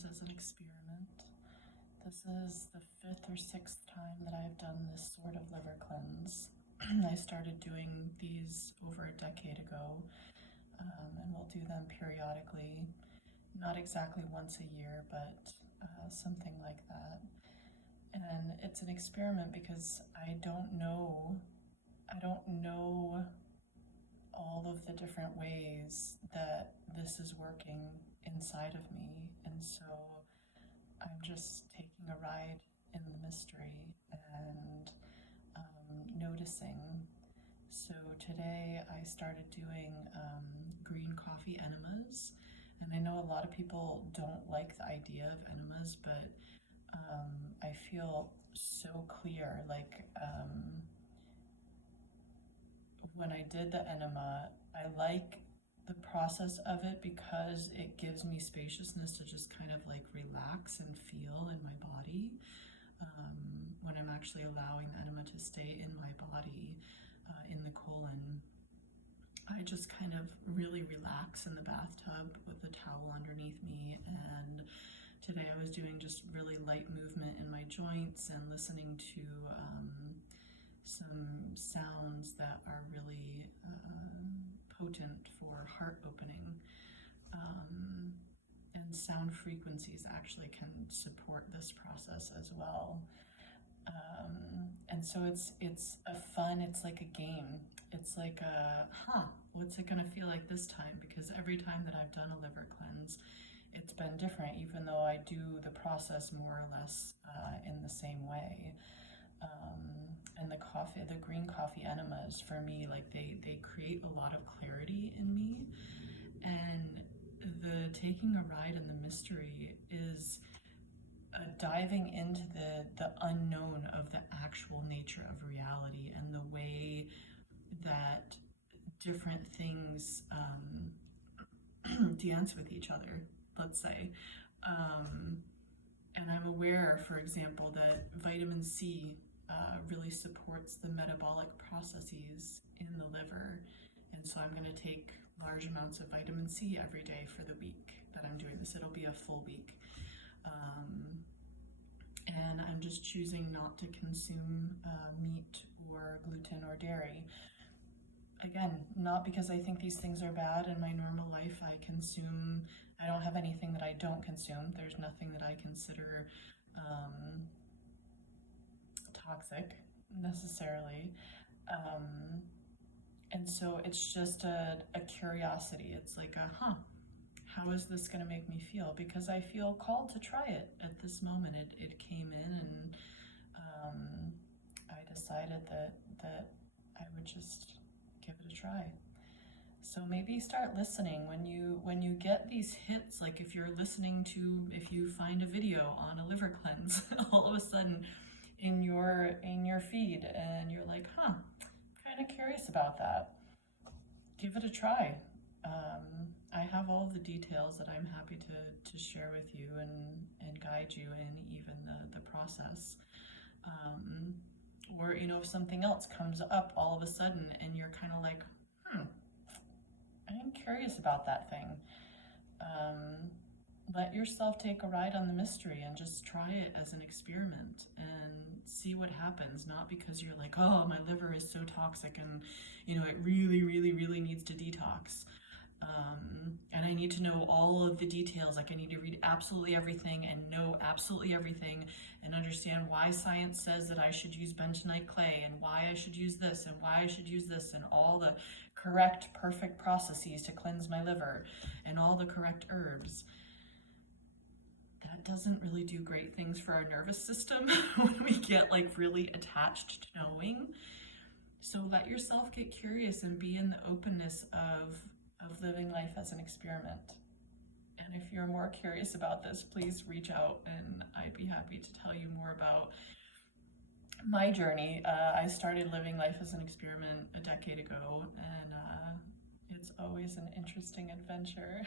cleanse as an experiment. This is the 5th or 6th time that I've done this sort of liver cleanse. I started doing these over a decade ago, and we'll do them periodically, not exactly once a year, but something like that. And it's an experiment because I don't know all of the different ways that this is working inside of me, and so I'm just taking a ride in the mystery and noticing. So today I started doing green coffee enemas, and I know a lot of people don't like the idea of enemas, but I feel so clear, like when I did the enema, I like the process of it because it gives me spaciousness to just kind of like relax and feel in my body. When I'm actually allowing the enema to stay in my body, in the colon, I just kind of really relax in the bathtub with the towel underneath me. And today I was doing just really light movement in my joints and listening to some sounds that are really potent for heart opening. And sound frequencies actually can support this process as well. And so it's a fun, it's like a game. It's like what's it gonna feel like this time? Because every time that I've done a liver cleanse, it's been different, even though I do the process more or less in the same way. And the green coffee enemas, for me, like they create a lot of clarity in me. And the taking a ride in the mystery is diving into the unknown of the actual nature of reality and the way that different things dance with each other, let's say. And I'm aware, for example, that vitamin C really supports the metabolic processes in the liver. And so I'm going to take large amounts of vitamin C every day for the week that I'm doing this. It'll be a full week. And I'm just choosing not to consume meat or gluten or dairy. Again, not because I think these things are bad. In my normal life, I don't have anything that I don't consume. There's nothing that I consider toxic necessarily. And so it's just a curiosity. It's like how is this going to make me feel? Because I feel called to try it at this moment. It came in, and I decided that I would just give it a try. So maybe start listening when you get these hits, like if you find a video on a liver cleanse all of a sudden in your feed, and you're like, I'm kind of curious about that. Give it a try. I have all of the details that I'm happy to share with you and guide you in even the process. Or, if something else comes up all of a sudden and you're kind of like, I'm curious about that thing. Let yourself take a ride on the mystery and just try it as an experiment and see what happens. Not because you're like, oh, my liver is so toxic and, it really, really, really needs to detox. And I need to know all of the details. Like I need to read absolutely everything and know absolutely everything and understand why science says that I should use bentonite clay and why I should use this and why I should use this and all the correct, perfect processes to cleanse my liver and all the correct herbs. That doesn't really do great things for our nervous system when we get like really attached to knowing. So let yourself get curious and be in the openness of living life as an experiment. And if you're more curious about this, please reach out and I'd be happy to tell you more about my journey. I started living life as an experiment a decade ago, and it's always an interesting adventure.